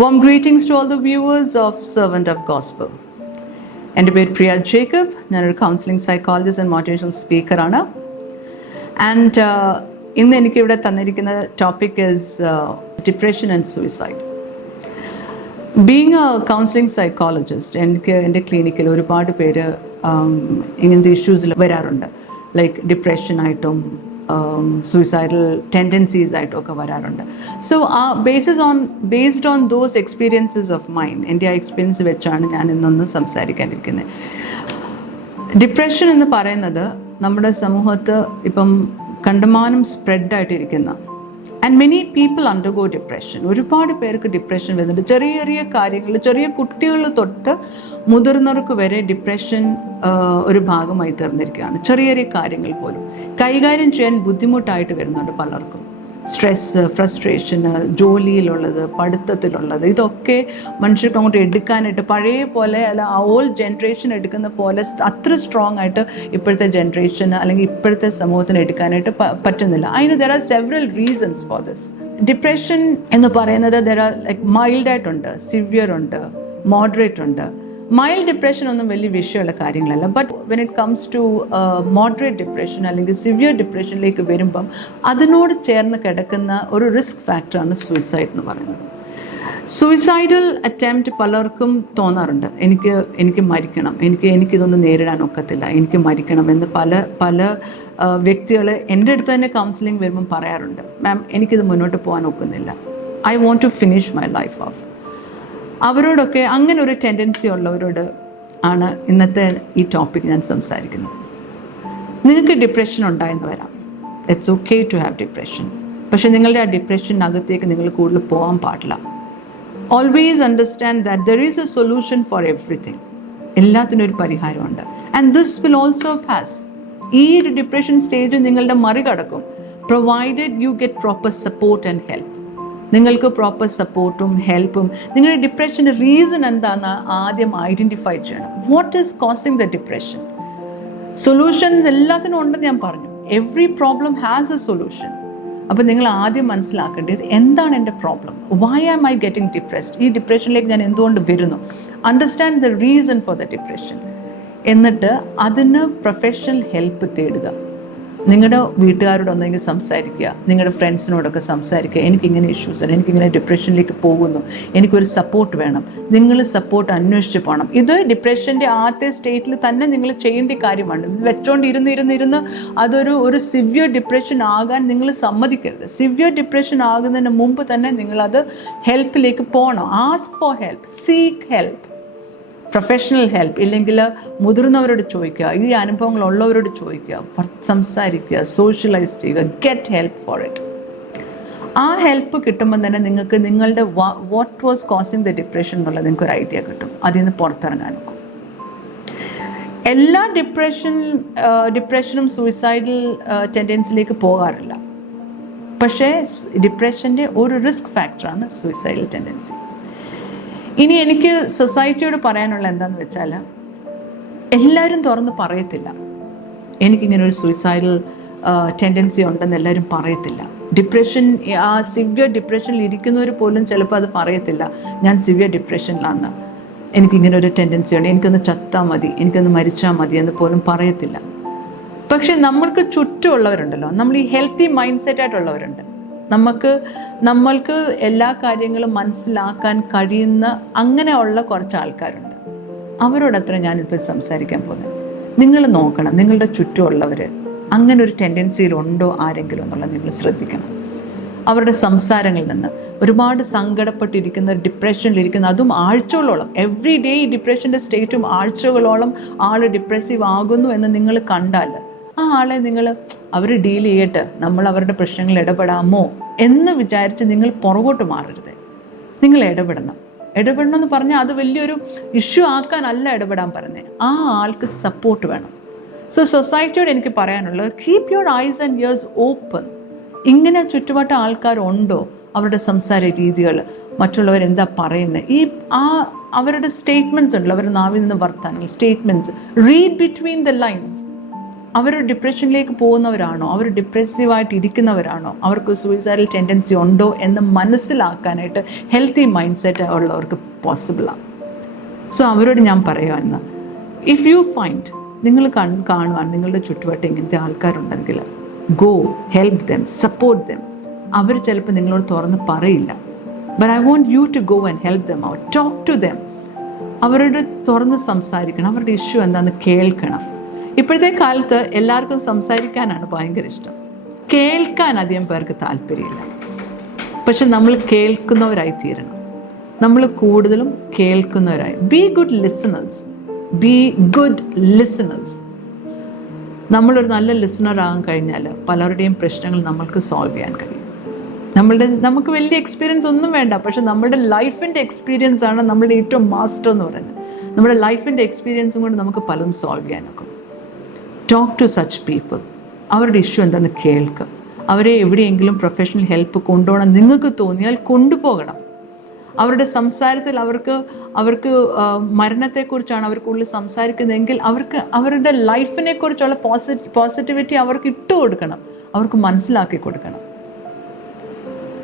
Warm greetings to all the viewers of Servant of Gospel. എന്റെ പേര് Priya Jacob. ഞാനൊരു counselling psychologist and motivational സ്പീക്കറാണ് and ഇന്ന് എനിക്കിവിടെ തന്നിരിക്കുന്ന topic is depression and suicide being a counselling psychologist എനിക്ക് എന്റെ ക്ലിനിക്കിൽ ഒരുപാട് പേര് um, ഇങ്ങനത്തെ ഇഷ്യൂസിൽ വരാറുണ്ട്. ലൈക്ക് ഡിപ്രഷനായിട്ടും സൂയിസൈഡൽ ടെൻഡൻസീസ് ആയിട്ടൊക്കെ വരാറുണ്ട്. സോ ആ basis on based on those experiences of mind എന്റെ ആ എക്സ്പീരിയൻസ് വെച്ചാണ് ഞാൻ ഇന്നൊന്ന് സംസാരിക്കാനിരിക്കുന്നത് ഡിപ്രഷൻ എന്ന് പറയുന്നത് നമ്മുടെ സമൂഹത്ത് ഇപ്പം കണ്ടമാനം സ്പ്രെഡായിട്ടിരിക്കുന്ന and many people undergo depression ഒരുപാട് പേർക്ക് ഡിപ്രഷൻ വരുന്നുണ്ട്. ചെറിയ ചെറിയ കാര്യങ്ങൾ ചെറിയ കുട്ടികൾ തൊട്ട് മുതിർന്നവർക്ക് വരെ ഡിപ്രഷൻ ഒരു ഭാഗമായി തീർന്നിരിക്കുകയാണ്. ചെറിയ ചെറിയ കാര്യങ്ങൾ പോലും. കൈകാര്യം ചെയ്യാൻ ബുദ്ധിമുട്ടായിട്ട് വരുന്നുണ്ട് പലർക്കും. സ്ട്രെസ്സ് ഫ്രസ്ട്രേഷന് ജോലിയിലുള്ളത് പഠിത്തത്തിലുള്ളത് ഇതൊക്കെ മനുഷ്യർക്ക് അങ്ങോട്ട് എടുക്കാനായിട്ട് പഴയ പോലെ അല്ല ആ ഓൾഡ് ജനറേഷൻ എടുക്കുന്ന പോലെ അത്ര സ്ട്രോങ് ആയിട്ട് ഇപ്പോഴത്തെ ജനറേഷന് അല്ലെങ്കിൽ ഇപ്പോഴത്തെ സമൂഹത്തിന് എടുക്കാനായിട്ട് പറ്റുന്നില്ല. അതിന് there are several reasons for this depression എന്ന് പറയുന്നത് ദർ ആർ ലൈക്ക് മൈൽഡ് ആയിട്ടുണ്ട് സിവിയർ ഉണ്ട് മോഡറേറ്റ് ഉണ്ട്. മൈൽഡ് ഡിപ്രഷൻ ഒന്നും വലിയ വിഷയമുള്ള കാര്യങ്ങളല്ല. But when it comes to moderate depression അല്ലെങ്കിൽ സിവിയർ ഡിപ്രഷനിലേക്ക് വരുമ്പം അതിനോട് ചേർന്ന് കിടക്കുന്ന ഒരു റിസ്ക് ഫാക്ടറാണ് സൂയിസൈഡ് എന്ന് പറയുന്നത്. സൂയിസൈഡൽ അറ്റംപ്റ്റ് പലർക്കും തോന്നാറുണ്ട്. എനിക്ക് എനിക്ക് മരിക്കണം. എനിക്ക് എനിക്കിതൊന്നും നേരിടാൻ ഒക്കത്തില്ല. എനിക്ക് മരിക്കണം എന്ന് പല പല വ്യക്തികൾ എന്റെ അടുത്ത് തന്നെ കൗൺസിലിംഗ് വരുമ്പം പറയാറുണ്ട്. മാം എനിക്കിത് മുന്നോട്ട് പോകാൻ ഒക്കുന്നില്ല. I want to finish my life off അവരോടൊക്കെ അങ്ങനെ ഒരു ടെൻഡൻസി ഉള്ളവരോട് ആണ് ഇന്നത്തെ ഈ ടോപ്പിക് ഞാൻ സംസാരിക്കുന്നത്. നിങ്ങൾക്ക് ഡിപ്രഷൻ ഉണ്ടായെന്ന് വരാം. It's okay to have depression പക്ഷെ നിങ്ങളുടെ ആ ഡിപ്രഷനകത്തേക്ക് നിങ്ങൾ കൂടുതൽ പോകാൻ പാടില്ല. Always understand that there is a solution for everything എല്ലാത്തിനും ഒരു പരിഹാരമുണ്ട്. And this will also pass ഈ ഒരു ഡിപ്രഷൻ സ്റ്റേജ് നിങ്ങളുടെ മറികടക്കും. Provided you get proper support and help നിങ്ങൾക്ക് പ്രോപ്പർ സപ്പോർട്ടും ഹെൽപ്പും നിങ്ങളുടെ ഡിപ്രഷന്റെ റീസൺ എന്താണെന്ന് ആദ്യം ഐഡന്റിഫൈ ചെയ്യണം. What is causing the depression solutions എല്ലാത്തിനും ഉണ്ടെന്ന് ഞാൻ പറഞ്ഞു. Every problem has a solution അപ്പോൾ നിങ്ങൾ ആദ്യം മനസ്സിലാക്കേണ്ടത് എന്താണ് എന്റെ problem why am I getting depressed ഈ ഡിപ്രഷനിലേക്ക് ഞാൻ എന്തുകൊണ്ട് വരുന്നു? Understand the reason for the depression എന്നിട്ട് അതിന് പ്രൊഫഷണൽ ഹെൽപ്പ് തേടുക. നിങ്ങളുടെ വീട്ടുകാരോട് ഒന്നെങ്കിൽ സംസാരിക്കുക. നിങ്ങളുടെ ഫ്രണ്ട്സിനോടൊക്കെ സംസാരിക്കുക. എനിക്കിങ്ങനെ ഇഷ്യൂസ് ഉണ്ട് എനിക്കിങ്ങനെ ഡിപ്രഷനിലേക്ക് പോകുന്നു. എനിക്കൊരു സപ്പോർട്ട് വേണം. നിങ്ങൾ സപ്പോർട്ട് അന്വേഷിച്ച് പോകണം ഇത് ഡിപ്രഷന്റെ ആദ്യത്തെ സ്റ്റേറ്റിൽ തന്നെ നിങ്ങൾ ചെയ്യേണ്ട കാര്യമാണ്. ഇത് വെച്ചോണ്ട് ഇരുന്ന് ഇരുന്ന് ഇരുന്ന് അതൊരു ഒരു സിവിയർ ഡിപ്രഷൻ ആകാൻ നിങ്ങൾ സമ്മതിക്കരുത്. സിവിയർ ഡിപ്രഷൻ ആകുന്നതിന് മുമ്പ് തന്നെ നിങ്ങളത് ഹെൽപ്പിലേക്ക് പോകണം ask for help seek help professional help ഇല്ലെങ്കിൽ മുതിർന്നവരോട് ചോദിക്കുക ഈ അനുഭവങ്ങൾ ഉള്ളവരോട് ചോദിക്കുക സംസാരിക്കുക സോഷ്യലൈസ് ചെയ്യുക ഗെറ്റ് ഹെൽപ്പ് ഫോർ ഇറ്റ് ആ ഹെൽപ്പ് കിട്ടുമ്പോൾ തന്നെ നിങ്ങൾക്ക് നിങ്ങളുടെ what was causing the depression എന്നുള്ളത് നിങ്ങൾക്ക് ഒരു ഐഡിയ കിട്ടും. അതിൽ നിന്ന് പുറത്തിറങ്ങാൻ നോക്കും. എല്ലാ ഡിപ്രഷൻ ഡിപ്രഷനും സൂയിസൈഡൽ ടെൻഡൻസിലേക്ക് പോകാറില്ല. പക്ഷേ ഡിപ്രഷന്റെ ഒരു റിസ്ക് ഫാക്ടറാണ് സൂയിസൈഡൽ ടെൻഡൻസി ഇനി എനിക്ക് സൊസൈറ്റിയോട് പറയാനുള്ള എന്താന്ന് വെച്ചാൽ എല്ലാവരും തുറന്ന് പറയത്തില്ല. എനിക്കിങ്ങനെ ഒരു സൂയിസൈഡൽ ടെൻഡൻസി ഉണ്ടെന്ന് എല്ലാവരും പറയത്തില്ല. ഡിപ്രഷൻ ആ സിവിയർ ഡിപ്രഷനിൽ ഇരിക്കുന്നവർ പോലും ചിലപ്പോൾ അത് പറയത്തില്ല. ഞാൻ സിവിയർ ഡിപ്രഷനിലാണ് എനിക്കിങ്ങനെ ഒരു ടെൻഡൻസി ഉണ്ട്. എനിക്കൊന്ന് ചത്താൽ മതി. എനിക്കൊന്ന് മരിച്ചാൽ മതി എന്ന് പോലും പറയത്തില്ല. പക്ഷെ നമ്മൾക്ക് ചുറ്റുമുള്ളവരുണ്ടല്ലോ. നമ്മൾ ഈ ഹെൽത്തി മൈൻഡ് സെറ്റ് ആയിട്ടുള്ളവരുണ്ട്. നമുക്ക് നമ്മൾക്ക് എല്ലാ കാര്യങ്ങളും മനസ്സിലാക്കാൻ കഴിയുന്ന അങ്ങനെയുള്ള കുറച്ച് ആൾക്കാരുണ്ട്. അവരോടത്ര ഞാനിപ്പോൾ സംസാരിക്കാൻ പോകുന്നത്. നിങ്ങൾ നോക്കണം നിങ്ങളുടെ ചുറ്റുമുള്ളവർ അങ്ങനെ ഒരു ടെൻഡൻസിയിലുണ്ടോ ആരെങ്കിലും എന്നുള്ളത് നിങ്ങൾ ശ്രദ്ധിക്കണം. അവരുടെ സംസാരങ്ങളിൽ നിന്ന് ഒരുപാട് സങ്കടപ്പെട്ടിരിക്കുന്ന ഡിപ്രഷനിലിരിക്കുന്ന അതും ആഴ്ചകളോളം എവറി ഡേ ഈ ഡിപ്രഷന്റെ സ്റ്റേറ്റും ആഴ്ചകളോളം ആൾ ഡിപ്രസീവ് ആകുന്നു എന്ന് നിങ്ങൾ കണ്ടാൽ ആ ആളെ നിങ്ങൾ അവർ ഡീൽ ചെയ്യട്ടെ നമ്മൾ അവരുടെ പ്രശ്നങ്ങളിൽ ഇടപെടാമോ എന്ന് വിചാരിച്ച് നിങ്ങൾ പുറകോട്ട് മാറരുത്. നിങ്ങൾ ഇടപെടണം. ഇടപെടണം എന്ന് പറഞ്ഞാൽ അത് വലിയൊരു ഇഷ്യൂ ആക്കാനല്ല ഇടപെടാൻ പറഞ്ഞത് ആ ആൾക്ക് സപ്പോർട്ട് വേണം. സോ സൊസൈറ്റിയോട് എനിക്ക് പറയാനുള്ളത് keep your eyes and ears open ഇങ്ങനെ ചുറ്റുവട്ട ആൾക്കാരുണ്ടോ? അവരുടെ സംസാര രീതികൾ മറ്റുള്ളവർ എന്താ പറയുന്നത് ഈ ആ അവരുടെ സ്റ്റേറ്റ്മെന്റ്സ് ഉണ്ടല്ലോ അവരുടെ നാവിൽ നിന്ന് വർത്താനങ്ങൾ statements read between the lines അവർ ഡിപ്രഷനിലേക്ക് പോകുന്നവരാണോ? അവർ ഡിപ്രസീവായിട്ട് ഇരിക്കുന്നവരാണോ? അവർക്ക് സൂയിസൈഡൽ ടെൻഡൻസി ഉണ്ടോ എന്ന് മനസ്സിലാക്കാനായിട്ട് ഹെൽത്തി മൈൻഡ് സെറ്റ് ഉള്ളവർക്ക് പോസിബിളാണ് സോ അവരോട് ഞാൻ പറയുവാന്ന് ഇഫ് യു ഫൈൻഡ് നിങ്ങൾ കൺ കാണുവാൻ നിങ്ങളുടെ ചുറ്റുവട്ടം ഇങ്ങനത്തെ ആൾക്കാരുണ്ടെങ്കിൽ go help them support them അവർ ചിലപ്പോൾ നിങ്ങളോട് തുറന്ന് പറയില്ല. But I want you to go and help them out talk to them അവരോട് തുറന്ന് സംസാരിക്കണം. അവരുടെ ഇഷ്യൂ എന്താണെന്ന് കേൾക്കണം. ഇപ്പോഴത്തെ കാലത്ത് എല്ലാവർക്കും സംസാരിക്കാനാണ് ഭയങ്കര ഇഷ്ടം. കേൾക്കാൻ അധികം പേർക്ക് താല്പര്യമില്ല. പക്ഷെ നമ്മൾ കേൾക്കുന്നവരായി തീരണം. നമ്മൾ കൂടുതലും കേൾക്കുന്നവരായി. Be good listeners be good listeners നമ്മളൊരു നല്ല ലിസണർ ആകാൻ കഴിഞ്ഞാൽ പലരുടെയും പ്രശ്നങ്ങൾ നമ്മൾക്ക് സോൾവ് ചെയ്യാൻ കഴിയും. നമ്മളുടെ നമുക്ക് വലിയ എക്സ്പീരിയൻസ് ഒന്നും വേണ്ട. പക്ഷെ നമ്മുടെ ലൈഫിന്റെ എക്സ്പീരിയൻസ് ആണ് നമ്മളുടെ ഏറ്റവും മാസ്റ്റർ എന്ന് പറയുന്നത്. നമ്മുടെ ലൈഫിന്റെ എക്സ്പീരിയൻസും കൊണ്ട് നമുക്ക് പലതും സോൾവ് ചെയ്യാനൊക്കെ ടോക്ക് ടു സച്ച് പീപ്പിൾ അവരുടെ ഇഷ്യൂ എന്താണെന്ന് കേൾക്കുക അവരെ എവിടെയെങ്കിലും പ്രൊഫഷണൽ ഹെൽപ്പ് കൊണ്ടുപോകണം. നിങ്ങൾക്ക് തോന്നിയാൽ കൊണ്ടുപോകണം. അവരുടെ സംസാരത്തിൽ അവർക്ക് അവർക്ക് മരണത്തെക്കുറിച്ചാണ് അവർ കൂടുതൽ സംസാരിക്കുന്നതെങ്കിൽ അവർക്ക് അവരുടെ ലൈഫിനെ കുറിച്ചുള്ള പോസിറ്റി പോസിറ്റിവിറ്റി അവർക്ക് ഇട്ട് കൊടുക്കണം. അവർക്ക് മനസ്സിലാക്കി കൊടുക്കണം.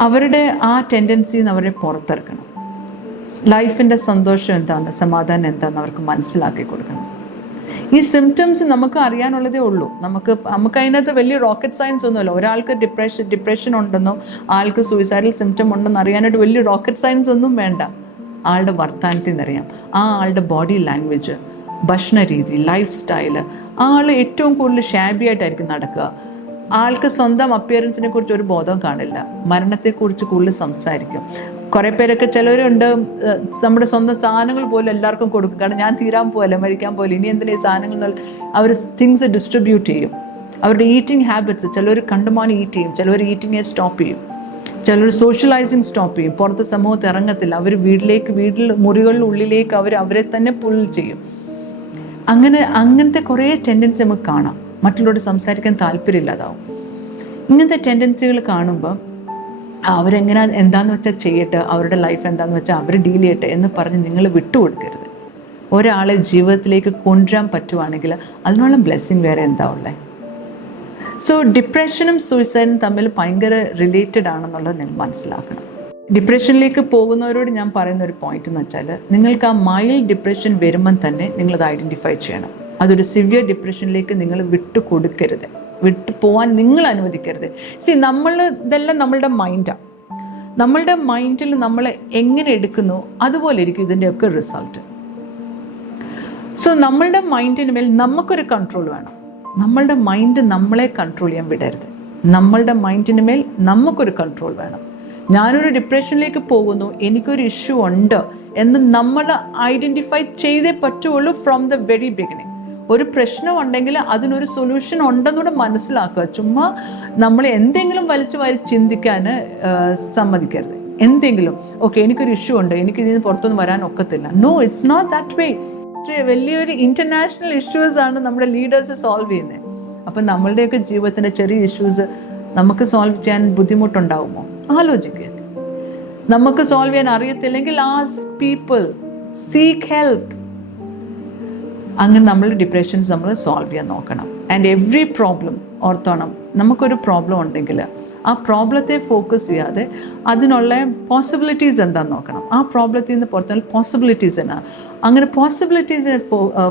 അവരുടെ ആ ടെൻഡൻസിയിൽ നിന്ന് അവരെ പുറത്തിറക്കണം. ലൈഫിന്റെ സന്തോഷം എന്താണ് സമാധാനം എന്താണെന്ന് അവർക്ക് മനസ്സിലാക്കി കൊടുക്കണം. ഈ സിംറ്റംസ് നമുക്ക് അറിയാനുള്ളതേ ഉള്ളൂ. നമുക്ക് നമുക്ക് അതിനകത്ത് വലിയ റോക്കറ്റ് സയൻസ് ഒന്നുമില്ല. ഒരാൾക്ക് ഡിപ്രഷൻ ഡിപ്രഷൻ ഉണ്ടെന്നോ ആൾക്ക് സൂയിസൈഡൽ സിംറ്റം ഉണ്ടെന്ന് അറിയാനായിട്ട് വലിയ റോക്കറ്റ് സയൻസ് ഒന്നും വേണ്ട. ആളുടെ വർത്താനത്തിൽ നിന്നറിയാം. ആ ആളുടെ ബോഡി ലാംഗ്വേജ് ഭക്ഷണ രീതി ലൈഫ് സ്റ്റൈൽ ആൾ ഏറ്റവും കൂടുതൽ ഷാബി ആയിട്ടായിരിക്കും നടക്കുക. ആൾക്ക് സ്വന്തം അപ്പിയറൻസിനെ കുറിച്ച് ഒരു ബോധം കാണില്ല. മരണത്തെക്കുറിച്ച് കൂടുതൽ സംസാരിക്കും. കുറെ പേരൊക്കെ ചിലവരുണ്ട് നമ്മുടെ സ്വന്തം സാധനങ്ങൾ പോലും എല്ലാവർക്കും കൊടുക്കും. കാരണം ഞാൻ തീരാൻ പോകല്ല മരിക്കാൻ പോലെ ഇനി എന്തിനാ സാധനങ്ങൾ അവർ തിങ്സ് ഡിസ്ട്രിബ്യൂട്ട് ചെയ്യും. അവരുടെ ഈറ്റിംഗ് ഹാബിറ്റ്സ് ചിലർ കണ്ടുമാനം ഈറ്റ് ചെയ്യും ചിലവർ ഈറ്റിങ്ങെ സ്റ്റോപ്പ് ചെയ്യും. ചിലർ സോഷ്യലൈസിങ് സ്റ്റോപ്പ് ചെയ്യും. പുറത്ത് സമൂഹത്ത് ഇറങ്ങത്തില്ല. അവർ വീട്ടിലേക്ക് വീട്ടിൽ മുറികളുടെ ഉള്ളിലേക്ക് അവർ അവരെ തന്നെ പുൾ ചെയ്യും. അങ്ങനെ അങ്ങനത്തെ കുറേ ടെൻഡൻസി നമുക്ക് കാണാം. മറ്റുള്ളവരോട് സംസാരിക്കാൻ താല്പര്യമില്ലാതാവും. ഇങ്ങനത്തെ ടെൻഡൻസികൾ കാണുമ്പോൾ അവരെങ്ങനെ എന്താന്ന് വെച്ചാൽ ചെയ്യട്ടെ അവരുടെ ലൈഫ് എന്താന്ന് വെച്ചാൽ അവർ ഡീൽ ചെയ്യട്ടെ എന്ന് പറഞ്ഞ് നിങ്ങൾ വിട്ടുകൊടുക്കരുത്. ഒരാളെ ജീവിതത്തിലേക്ക് കൊണ്ടുവരാൻ പറ്റുവാണെങ്കിൽ അതിനുള്ള ബ്ലെസ്സിങ് വേറെ എന്താ ഉള്ളത് സോ ഡിപ്രഷനും സൂയിസൈഡും തമ്മിൽ ഭയങ്കര റിലേറ്റഡ് ആണെന്നുള്ളത് നിങ്ങൾ മനസ്സിലാക്കണം. ഡിപ്രഷനിലേക്ക് പോകുന്നവരോട് ഞാൻ പറയുന്ന ഒരു പോയിന്റ് എന്ന് വെച്ചാൽ നിങ്ങൾക്ക് ആ മൈൽഡ് ഡിപ്രഷൻ വരുമ്പം തന്നെ നിങ്ങളത് ഐഡന്റിഫൈ ചെയ്യണം. അതൊരു സിവിയർ ഡിപ്രഷനിലേക്ക് നിങ്ങൾ വിട്ടു കൊടുക്കരുത് വിട്ടു പോവാൻ നിങ്ങൾ അനുവദിക്കരുത്. സി നമ്മൾ ഇതെല്ലാം നമ്മളുടെ മൈൻഡാണ് നമ്മളുടെ മൈൻഡിൽ നമ്മൾ എങ്ങനെ എടുക്കുന്നു അതുപോലെ ഇരിക്കും ഇതിന്റെയൊക്കെ റിസൾട്ട് സോ നമ്മളുടെ മൈൻഡിന് മേൽ നമുക്കൊരു കൺട്രോൾ വേണം. നമ്മളുടെ മൈൻഡ് നമ്മളെ കൺട്രോൾ ചെയ്യാൻ വിടരുത്. നമ്മളുടെ മൈൻഡിന് മേൽ നമുക്കൊരു കൺട്രോൾ വേണം. ഞാനൊരു ഡിപ്രഷനിലേക്ക് പോകുന്നു എനിക്കൊരു ഇഷ്യൂ ഉണ്ട് എന്ന് നമ്മൾ ഐഡന്റിഫൈ ചെയ്തേ പറ്റുള്ളൂ ഫ്രോം ദ വെരി ബിഗിനിങ് ഒരു പ്രശ്നമുണ്ടെങ്കിൽ അതിനൊരു സൊല്യൂഷൻ ഉണ്ടെന്ന് ഉണ്ടെന്നൂടെ മനസ്സിലാക്കുക. ചുമ്മാ നമ്മൾ എന്തെങ്കിലും വലിച്ചു വാരി ചിന്തിക്കാൻ സമ്മതിക്കരുത്. എന്തെങ്കിലും. ഓക്കെ എനിക്കൊരു ഇഷ്യൂ ഉണ്ട്. എനിക്ക് ഇതിന് പുറത്തൊന്നും വരാൻ ഒക്കത്തില്ല. No it's not that way വലിയൊരു ഇന്റർനാഷണൽ ഇഷ്യൂസ് ആണ് നമ്മുടെ ലീഡേഴ്സ് സോൾവ് ചെയ്യുന്നത് അപ്പം നമ്മളുടെയൊക്കെ ജീവിതത്തിന്റെ ചെറിയ ഇഷ്യൂസ് നമുക്ക് സോൾവ് ചെയ്യാൻ ബുദ്ധിമുട്ടുണ്ടാവുമോ? ആലോചിക്കുക നമുക്ക് സോൾവ് ചെയ്യാൻ അറിയത്തില്ലെങ്കിൽ ആസ് പീപ്പിൾ സീക്ക് ഹെൽപ്പ് അങ്ങനെ നമ്മൾ ഡിപ്രഷൻസ് നമ്മൾ സോൾവ് ചെയ്യാൻ നോക്കണം. ആൻഡ് എവ്രി പ്രോബ്ലം ഓർത്തോണം നമുക്കൊരു പ്രോബ്ലം ഉണ്ടെങ്കിൽ ആ പ്രോബ്ലത്തെ ഫോക്കസ് ചെയ്യാതെ അതിനുള്ള പോസിബിലിറ്റീസ് എന്താന്ന് നോക്കണം. ആ പ്രോബ്ലത്തിൽ നിന്ന് പുറത്തുള്ള പോസിബിലിറ്റീസ് എന്നാ? അങ്ങനെ പോസിബിലിറ്റീസിനെ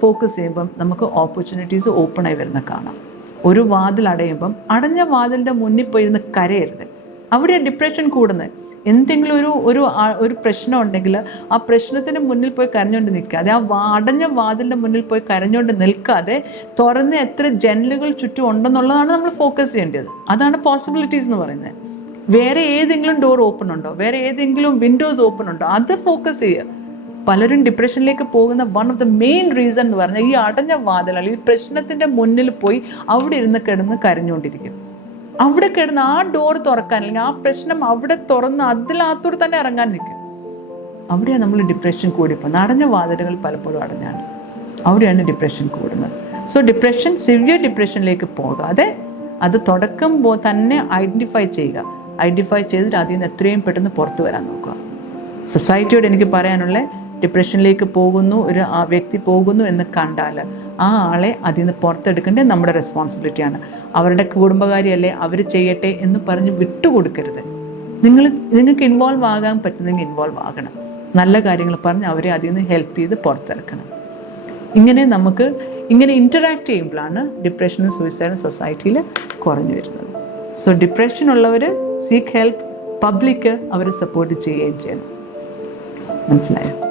ഫോക്കസ് ചെയ്യുമ്പം നമുക്ക് ഓപ്പർച്യൂണിറ്റീസ് ഓപ്പൺ ആയി വരുന്ന കാണാം. ഒരു വാതിൽ അടയുമ്പം അടഞ്ഞ വാതിലിന്റെ മുന്നിൽ പോയിരുന്ന് കരയരുത്. അവിടെ ഡിപ്രഷൻ കൂടുന്നത്. എന്തെങ്കിലും ഒരു ഒരു ഒരു പ്രശ്നം ഉണ്ടെങ്കിൽ ആ പ്രശ്നത്തിന് മുന്നിൽ പോയി കരഞ്ഞുകൊണ്ട് നിൽക്കാതെ ആ അടഞ്ഞ വാതിലിന്റെ മുന്നിൽ പോയി കരഞ്ഞുകൊണ്ട് നിൽക്കാതെ തുറന്ന് എത്ര ജനലുകൾ ചുറ്റും ഉണ്ടെന്നുള്ളതാണ് നമ്മൾ ഫോക്കസ് ചെയ്യേണ്ടത്. അതാണ് പോസിബിലിറ്റീസ് എന്ന് പറയുന്നത്. വേറെ ഏതെങ്കിലും ഡോർ ഓപ്പൺ ഉണ്ടോ? വേറെ ഏതെങ്കിലും വിൻഡോസ് ഓപ്പൺ ഉണ്ടോ? അത് ഫോക്കസ് ചെയ്യുക. പലരും ഡിപ്രഷനിലേക്ക് പോകുന്ന one of the main reason എന്ന് പറഞ്ഞാൽ ഈ അടഞ്ഞ വാതിൽ അല്ലെങ്കിൽ പ്രശ്നത്തിന്റെ മുന്നിൽ പോയി അവിടെ ഇരുന്ന് കിടന്ന് കരഞ്ഞുകൊണ്ടിരിക്കും. അവിടെ കിടന്ന് ആ ഡോർ തുറക്കാൻ അല്ലെങ്കിൽ ആ പ്രശ്നം അവിടെ തുറന്ന് അതിനകത്തോട് തന്നെ ഇറങ്ങാൻ നിൽക്കും അവിടെയാണ് നമ്മൾ ഡിപ്രഷൻ കൂടിപ്പോകുന്നത്. അടഞ്ഞ വാതിലുകൾ പലപ്പോഴും അടഞ്ഞാണ്. അവിടെയാണ് ഡിപ്രഷൻ കൂടുന്നത്. സോ ഡിപ്രഷൻ സിവിയർ ഡിപ്രഷനിലേക്ക് പോകാതെ അത് തുടക്കം തന്നെ ഐഡന്റിഫൈ ചെയ്യുക. ഐഡന്റിഫൈ ചെയ്തിട്ട് അതിൽ നിന്ന് എത്രയും പെട്ടെന്ന് പുറത്തു വരാൻ നോക്കുക. സൊസൈറ്റിയോട് എനിക്ക് പറയാനുള്ള ഡിപ്രഷനിലേക്ക് പോകുന്നു ഒരു ആ വ്യക്തി പോകുന്നു എന്ന് കണ്ടാൽ ആ ആളെ അതിൽ നിന്ന് പുറത്തെടുക്കേണ്ടത് നമ്മുടെ റെസ്പോൺസിബിലിറ്റിയാണ് അവരുടെ കുടുംബകാരിയല്ലേ അവർ ചെയ്യട്ടെ എന്ന് പറഞ്ഞ് വിട്ടുകൊടുക്കരുത്. നിങ്ങൾ നിങ്ങൾക്ക് ഇൻവോൾവ് ആകാൻ പറ്റുന്നെങ്കിൽ ഇൻവോൾവ് ആകണം. നല്ല കാര്യങ്ങൾ പറഞ്ഞ് അവരെ അതിൽ നിന്ന് ഹെൽപ്പ് ചെയ്ത് പുറത്തിറക്കണം. ഇങ്ങനെ നമുക്ക് ഇങ്ങനെ ഇന്ററാക്ട് ചെയ്യുമ്പോഴാണ് ഡിപ്രഷനും സൂയിസൈഡും സൊസൈറ്റിയിൽ കുറഞ്ഞു വരുന്നത്. സോ ഡിപ്രഷൻ ഉള്ളവർ സീക്ക് ഹെൽപ്പ് പബ്ലിക് അവരെ സപ്പോർട്ട് ചെയ്യുകയും ചെയ്യണം. മനസ്സിലായോ?